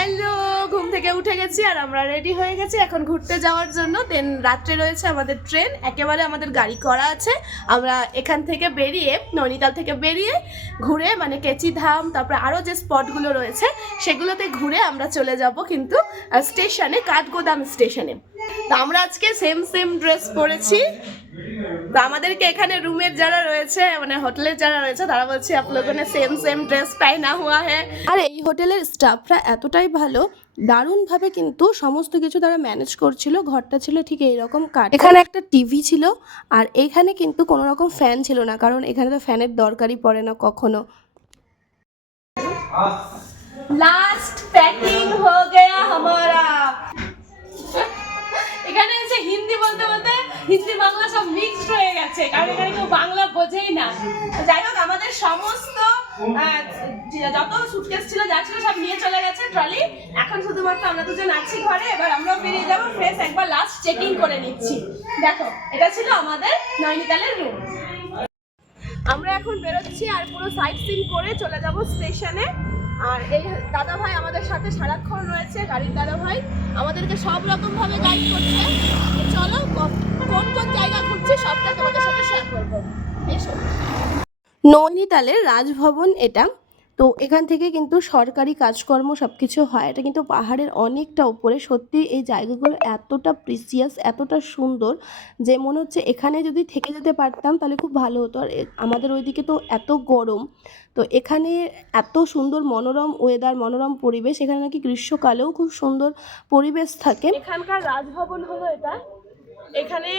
Hello, ঘুম থেকে উঠে গেছি আর আমরা রেডি হয়ে গেছি এখন ঘুরতে যাওয়ার জন্য। দেন রাত্রে রয়েছে আমাদের ট্রেন একেবারে আমাদের গাড়ি করা আছে। আমরা এখান থেকে বেরিয়ে, নৈনিতাল থেকে বেরিয়ে ঘুরে মানে কেচি ধাম, তারপরে আরও যে স্পটগুলো রয়েছে, সেগুলোতে ঘুরে আমরা চলে যাব কিন্তু স্টেশনে কাঠগোদাম স্টেশনে তো আমরা আজকে সেম সেম ড্রেস পরেছি। তো আমাদেরকে এখানে রুমের যারা রয়েছে মানে হোটেলের যারা রয়েছে তারা বলছে আপনাদের সেম সেম ড্রেস পাই না হওয়া হ্যাঁ আর এই হোটেলের স্টাফরা এতটাই ভালো দারুণভাবে কিন্তু সমস্ত কিছু তারা ম্যানেজ করছিল ঘরটা ছিল ঠিক এইরকম কাট এখানে একটা টিভি ছিল আর এখানে কিন্তু কোনো রকম ফ্যান ছিল না কারণ এখানে তো ফ্যানের দরকারই পড়ে না কখনো। লাস্ট প্যাকিং হয়ে গেয়া হামারা এখানে এসে হিন্দি বলতে বলতে হিন্দি বাংলা সব মিক্সড হয়ে গেছে, কারণ এখানে কেউ বাংলা বোঝেই না। যাই হোক, আমাদের সমস্ত যত সুটকেস ছিল যা ছিল সব নিয়ে চলে গেছে ট্রলি এখন শুধুমাত্র আমরা দুজন আছি ঘরে, এবার আমরাও বেরিয়ে যাব ফ্রেশ একবার লাস্ট চেকিং করে নিচ্ছি। দেখো, এটা ছিল আমাদের নৈনিতালের রুম আমরা এখন বেরোচ্ছি আর পুরো সাইট সিন করে চলে যাব স্টেশনে আর এই দাদা ভাই আমাদের সাথে সারাক্ষণ রয়েছে, গাড়ির দাদা ভাই আমাদেরকে সব রকম ভাবে গাইড করছে চলো কোন কোন জায়গা ঘুরছি সবটা তোমাদের সাথে শেয়ার করব। এসো। নৈনিতালের রাজভবন এটা। তো এখান থেকে কিন্তু সরকারি কাজকর্ম সব কিছু হয়। এটা কিন্তু পাহাড়ের অনেকটা উপরে। সত্যি এই জায়গাগুলো এতটা প্রিসিয়াস এতটা সুন্দর যে মনে হচ্ছে এখানে যদি থেকে যেতে পারতাম তাহলে খুব ভালো হতো। আর আমাদের ওইদিকে তো এত গরম। তো এখানে এত সুন্দর মনোরম ওয়েদার মনোরম পরিবেশ। এখানে নাকি গ্রীষ্মকালেও খুব সুন্দর পরিবেশ থাকে। এখানকার রাজভবন হলো এটা। এখানে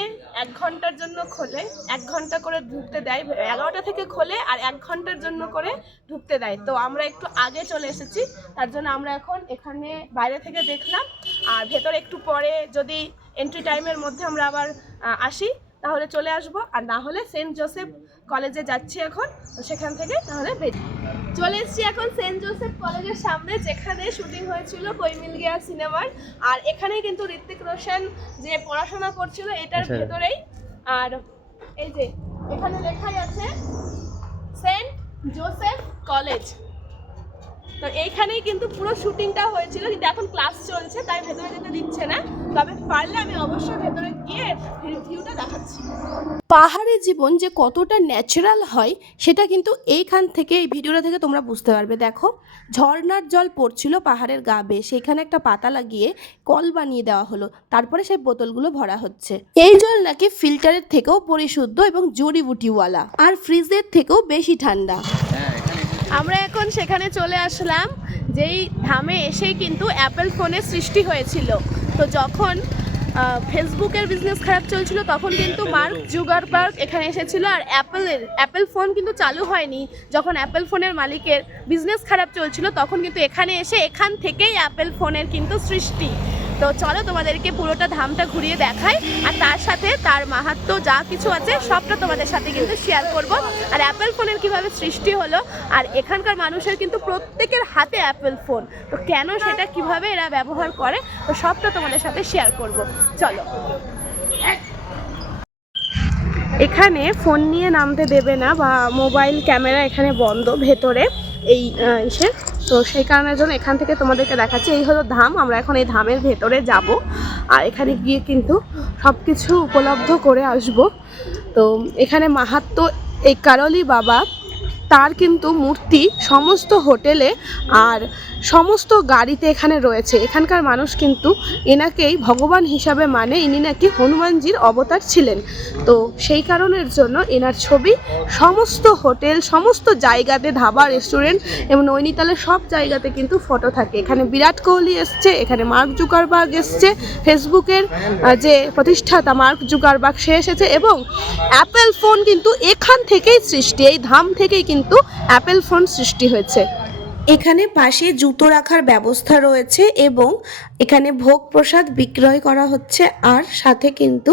এক ঘণ্টার জন্য খোলে, এক ঘণ্টা করে ঢুকতে দেয়, এগারোটা থেকে খোলে আর এক ঘণ্টার জন্য করে ঢুকতে দেয়। তো আমরা একটু আগে চলে এসেছি, তার জন্য আমরা এখন এখানে বাইরে থেকে দেখলাম। আর ভেতরে একটু পরে যদি এন্ট্রি টাইমের মধ্যে আমরা আবার আসি তাহলে চলে আসব। আর না হলে সেন্ট জোসেফ কলেজে যাচ্ছি এখন। সেখান থেকে তাহলে বেরিয়ে চলে এসেছি এখন সেন্ট জোসেফ কলেজের সামনে যেখানে শুটিং হয়েছিল কই মিল গিয়া সিনেমার। আর এখানে কিন্তু ঋত্বিক রোশন যে পড়াশোনা করছিল এটার আচ্ছা। ভেতরেই। আর এই যে এখানে লেখাই আছে সেন্ট জোসেফ কলেজ। তো এইখানেই কিন্তু পুরো শুটিংটা হয়েছিল, কিন্তু এখন ক্লাস চলছে, তাই ভেতরে যেতে দিচ্ছে না। তবে পারলে আমি অবশ্যই ভেতরে গিয়ে ভিউটা দেখাচ্ছি। পাহাড়ি জীবন যে কতটা ন্যাচারাল হয়, সেটা কিন্তু এইখান থেকে, এই ভিডিওটা থেকে তোমরা বুঝতে পারবে। দেখো, ঝর্ণার জল পড়ছিল পাহাড়ের গা বেয়ে সেখানে একটা পাতা লাগিয়ে কল বানিয়ে দেওয়া হলো, তারপরে সেই বোতলগুলো ভরা হচ্ছে। এই জল নাকি ফিল্টারের থেকেও পরিশুদ্ধ এবং জড়িবুটিওয়ালা, আর ফ্রিজের থেকেও বেশি ঠান্ডা। আমরা এখন সেখানে চলে আসলাম যেই ধামে এসেই কিন্তু অ্যাপেল ফোনের সৃষ্টি হয়েছিল। তো যখন ফেসবুকের বিজনেস খারাপ চলছিল তখন কিন্তু মার্ক জুগারবার্গ এখানে এসেছিল আর অ্যাপেলের অ্যাপেল ফোন কিন্তু চালু হয়নি। যখন অ্যাপেল ফোনের মালিকের বিজনেস খারাপ চলছিল তখন কিন্তু এখানে এসে এখান থেকেই অ্যাপেল ফোনের কিন্তু সৃষ্টি। তো চলো তোমাদেরকে পুরোটা ধামটা ঘুরিয়ে দেখাই, আর তার সাথে তার মাহাত্ম যা কিছু আছে সবটা তোমাদের সাথে কিন্তু শেয়ার করব। আর অ্যাপেল ফোনের কীভাবে সৃষ্টি হলো, আর এখানকার মানুষের কিন্তু প্রত্যেকের হাতে অ্যাপেল ফোন তো কেন সেটা কীভাবে এরা ব্যবহার করে, তো সবটা তোমাদের সাথে শেয়ার করব। চলো। এখানে ফোন নিয়ে নামতে দেবে না, বা মোবাইল ক্যামেরা এখানে বন্ধ ভেতরে, এই ইসে। তো সেই কারণের জন্য এখান থেকে তোমাদেরকে দেখাচ্ছি, এই হলো ধাম, আমরা এখন এই ধামের ভেতরে যাব। আর এখানে গিয়ে কিন্তু সব কিছু উপলব্ধ করে আসব। তো এখানে মাহাত্ম এই কারলি বাবা তার কিন্তু মূর্তি সমস্ত হোটেলে আর সমস্ত গাড়িতে এখানে রয়েছে। এখানকার মানুষ কিন্তু এনাকেই ভগবান হিসাবে মানে ইনি নাকি হনুমানজির অবতার ছিলেন। তো সেই কারণের জন্য এনার ছবি সমস্ত হোটেল, সমস্ত জায়গাতে ধাবা রেস্টুরেন্ট এবং নৈনিতালের সব জায়গাতে কিন্তু ফটো থাকে। এখানে বিরাট কোহলি এসছে, এখানে মার্ক জুকারবার্গ এসছে, ফেসবুকের যে প্রতিষ্ঠাতা মার্ক জুকারবার্গ, সে এসেছে এবং অ্যাপেল ফোন কিন্তু এখান থেকেই সৃষ্টি। এই ধাম থেকেই কিন্তু অ্যাপেল ফোন সৃষ্টি হয়েছে। এখানে পাশে জুতো রাখার ব্যবস্থা রয়েছে এবং এখানে ভোগ প্রসাদ বিক্রয় করা হচ্ছে আর সাথে কিন্তু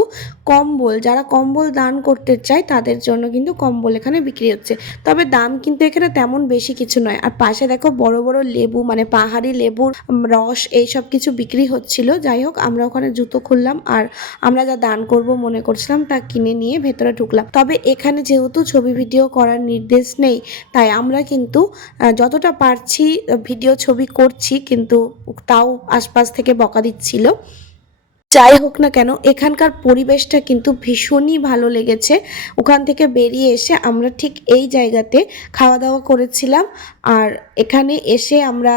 কম্বল, যারা কম্বল দান করতে চায় তাদের জন্য কিন্তু কম্বল এখানে বিক্রি হচ্ছে। তবে দাম কিন্তু এখানে তেমন বেশি কিছু নয়। আর পাশে দেখো বড় বড় লেবু মানে পাহাড়ি লেবুর রস এই সব কিছু বিক্রি হচ্ছিল। যাই হোক, আমরা ওখানে জুতো খুললাম আর আমরা যা দান করব মনে করছিলাম তা কিনে নিয়ে ভেতরে ঢুকলাম। তবে এখানে যেহেতু ছবি ভিডিও করার নির্দেশ নেই, তাই আমরা কিন্তু যতটা পারছি পারছি ভিডিও ছবি করছি, কিন্তু তাও আশপাশ থেকে বকা দিচ্ছিল। যাই হোক না কেন, এখানকার পরিবেশটা কিন্তু ভীষণই ভালো লেগেছে। ওখান থেকে বেরিয়ে এসে আমরা ঠিক এই জায়গাতে খাওয়া দাওয়া করেছিলাম। আর এখানে এসে আমরা,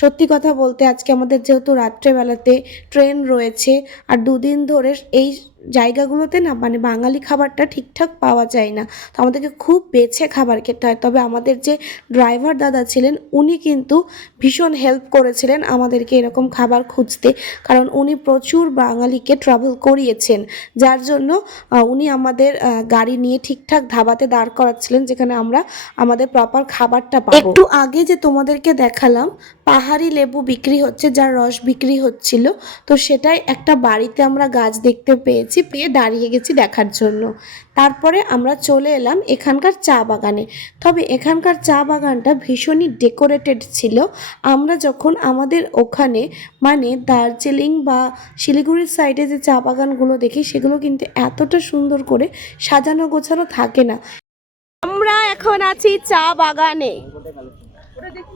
সত্যি কথা বলতে আজকে আমাদের যেহেতু রাত্রেবেলাতে ট্রেন রয়েছে, আর দুদিন ধরে এই জায়গাগুলোতে না মানে বাঙালি খাবারটা ঠিকঠাক পাওয়া যায় না। তো আমাদেরকে খুব বেছে খাবার খেতে হয়। তবে আমাদের যে ড্রাইভার দাদা ছিলেন, উনি কিন্তু ভীষণ হেল্প করেছিলেন আমাদেরকে এরকম খাবার খুঁজতে। কারণ উনি প্রচুর বাঙালিকে ট্রাভেল করিয়েছেন। যার জন্য উনি আমাদের গাড়ি নিয়ে ঠিকঠাক ধাবাতে দাঁড় করাচ্ছিলেন, যেখানে আমরা আমাদের প্রপার খাবারটা পাবো। একটু আগে যে তোমাদেরকে দেখালাম, পাহাড়ি লেবু বিক্রি হচ্ছে, যার রস বিক্রি হচ্ছিল। তো সেটাই একটা বাড়িতে আমরা গাছ দেখতে পেয়েছি। পেয়ে দাঁড়িয়ে গেছি দেখার জন্য। তারপরে আমরা চলে এলাম এখানকার চা বাগানে। তবে এখানকার চা বাগানটা ভীষণই ডেকোরেটেড ছিল। আমরা যখন আমাদের ওখানে মানে দার্জিলিং বা শিলিগুড়ির সাইডে যে চা বাগানগুলো দেখি, সেগুলো কিন্তু এতটা সুন্দর করে সাজানো গোছানো থাকে না। আমরা এখন আছি চা বাগানে।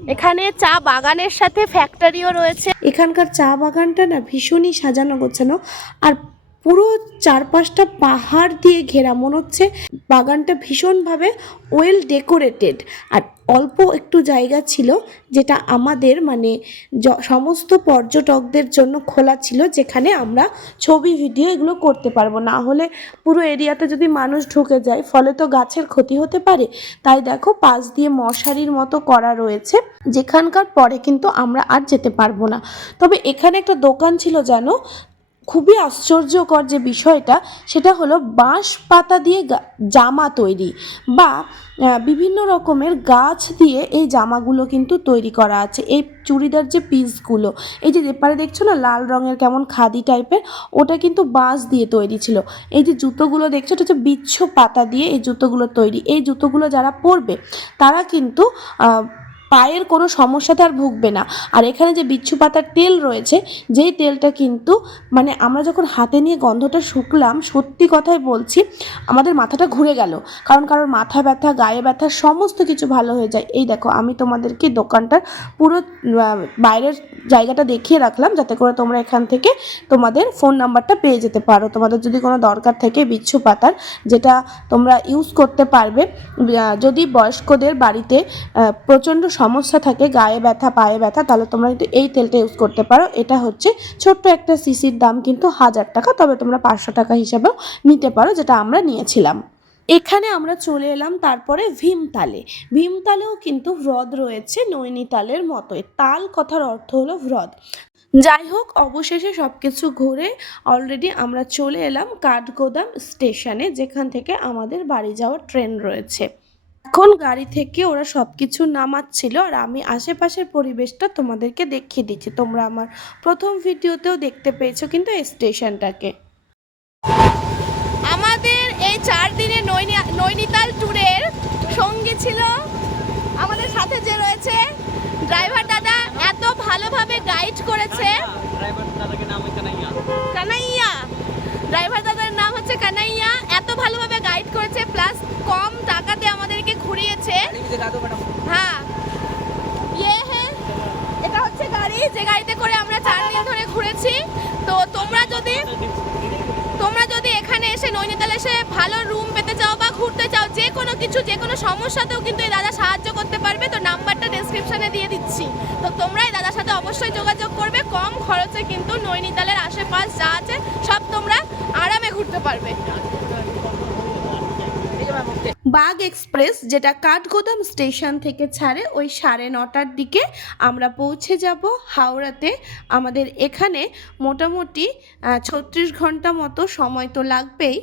এখানে চা বাগানের সাথে ফ্যাক্টরিও রয়েছে। এখানকার চা বাগানটা না ভীষণই সাজানো গোছানো। আর পুরো চারপাশটা পাহাড় দিয়ে ঘেরা। মনে হচ্ছে বাগানটা ভীষণভাবে ওয়েল ডেকোরেটেড আর অল্প একটু জায়গা ছিল যেটা আমাদের মানে সমস্ত পর্যটকদের জন্য খোলা ছিল যেখানে আমরা ছবি ভিডিও এগুলো করতে পারব। না হলে পুরো এরিয়াতে যদি মানুষ ঢুকে যায়, ফলে তো গাছের ক্ষতি হতে পারে। তাই দেখো পাশ দিয়ে মশারির মতো করা রয়েছে। যেখানকার পরে কিন্তু আমরা আর যেতে পারব না। তবে এখানে একটা দোকান ছিল জানো? খুবই আশ্চর্যকর যে বিষয়টা, সেটা হলো বাঁশ পাতা দিয়ে জামা তৈরি বা বিভিন্ন রকমের গাছ দিয়ে এই জামাগুলো কিন্তু তৈরি করা আছে। এই চুড়িদার যে পিসগুলো, এই যে এপারে দেখছ না, লাল রঙের কেমন খাদি টাইপের, ওটা কিন্তু বাঁশ দিয়ে তৈরি ছিল। এই যে জুতোগুলো দেখছ, এটা হচ্ছে বিচ্ছ পাতা দিয়ে এই জুতোগুলো তৈরি। এই জুতোগুলো যারা পরবে, তারা কিন্তু পায়ের কোনো সমস্যাতে আর ভুগবে না। আর এখানে যে বিচ্ছু পাতার তেল রয়েছে, যেই তেলটা কিন্তু মানে আমরা যখন হাতে নিয়ে গন্ধটা শুকলাম, সত্যি কথাই বলছি, আমাদের মাথাটা ঘুরে গেল। কারণ কারোর মাথা ব্যথা, গায়ে ব্যথা, সমস্ত কিছু ভালো হয়ে যায়। এই দেখো, আমি তোমাদেরকে দোকানটার পুরো বাইরের জায়গাটা দেখিয়ে রাখলাম, যাতে করে তোমরা এখান থেকে তোমাদের ফোন নাম্বারটা পেয়ে যেতে পারো। তোমাদের যদি কোনো দরকার থাকে বিচ্ছু পাতার, যেটা তোমরা ইউজ করতে পারবে যদি বয়স্কদের বাড়িতে প্রচণ্ড সমস্যা থাকে, গায়ে ব্যথা, পায়ে ব্যথা, তাহলে তোমরা কিন্তু এই তেলটা ইউজ করতে পারো। এটা হচ্ছে ছোট্ট একটা সিসির দাম কিন্তু হাজার টাকা, তবে তোমরা পাঁচশো টাকা হিসাবেও নিতে পারো, যেটা আমরা নিয়েছিলাম। এখানে আমরা চলে এলাম তারপরে ভীমতালে ভীমতালেও কিন্তু হ্রদ রয়েছে নৈনিতালের মতোই। তাল কথার অর্থ হলো হ্রদ। যাই হোক, অবশেষে সব কিছু ঘুরে অলরেডি আমরা চলে এলাম কাঠগোদাম স্টেশনে যেখান থেকে আমাদের বাড়ি যাওয়ার ট্রেন রয়েছে। এখন গাড়ি থেকে ওরা সব কিছু নামাচ্ছিল আর আমি আশেপাশের পরিবেশটা তোমাদেরকে দেখিয়ে দিচ্ছি। তোমরা আমার প্রথম ভিডিওতেও দেখতে পেয়েছ কিন্তু এই স্টেশনটাকে। আমাদের এই চার দিনের নৈনিতাল ট্যুরের সঙ্গী ছিল আমাদের সাথে যে রয়েছে ড্রাইভার দাদা। এত ভালোভাবে গাইড করেছে। হ্যাঁ। ইয়ে এটা হচ্ছে গাড়ি, যে গাড়িতে করে আমরা চার দিন ধরে ঘুরেছি। তো তোমরা যদি তোমরা যদি এখানে এসে নৈনিতাল এসে ভালো রুম পেতে চাও বা ঘুরতে চাও, যে কোনো কিছু, যে কোনো সমস্যাতেও কিন্তু এই দাদা সাহায্য করতে পারবে। তো নাম্বারটা ডেসক্রিপশনে দিয়ে দিচ্ছি। তো তোমরা এই দাদার সাথে অবশ্যই যোগাযোগ করবে। কম খরচে কিন্তু নৈনিতালের আশেপাশ যা আছে সব তোমরা আরামে ঘুরতে পারবে বাগ এক্সপ্রেস, যেটা কাঠগোদাম স্টেশন থেকে ছাড়ে ওই সাড়ে নটার দিকে আমরা পৌঁছে যাব হাওড়াতে। আমাদের এখানে মোটামুটি ছত্রিশ ঘণ্টা মতো সময় তো লাগবেই।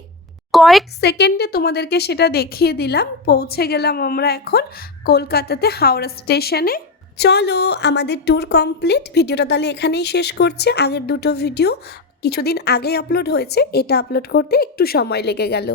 কয়েক সেকেন্ডে তোমাদেরকে সেটা দেখিয়ে দিলাম। পৌঁছে গেলাম আমরা এখন কলকাতাতে হাওড়া স্টেশনে। চলো, আমাদের ট্যুর কমপ্লিট ভিডিওটা তাহলে এখানেই শেষ করছে। আগের দুটো ভিডিও কিছুদিন আগে আপলোড হয়েছে। এটা আপলোড করতে একটু সময় লেগে গেল।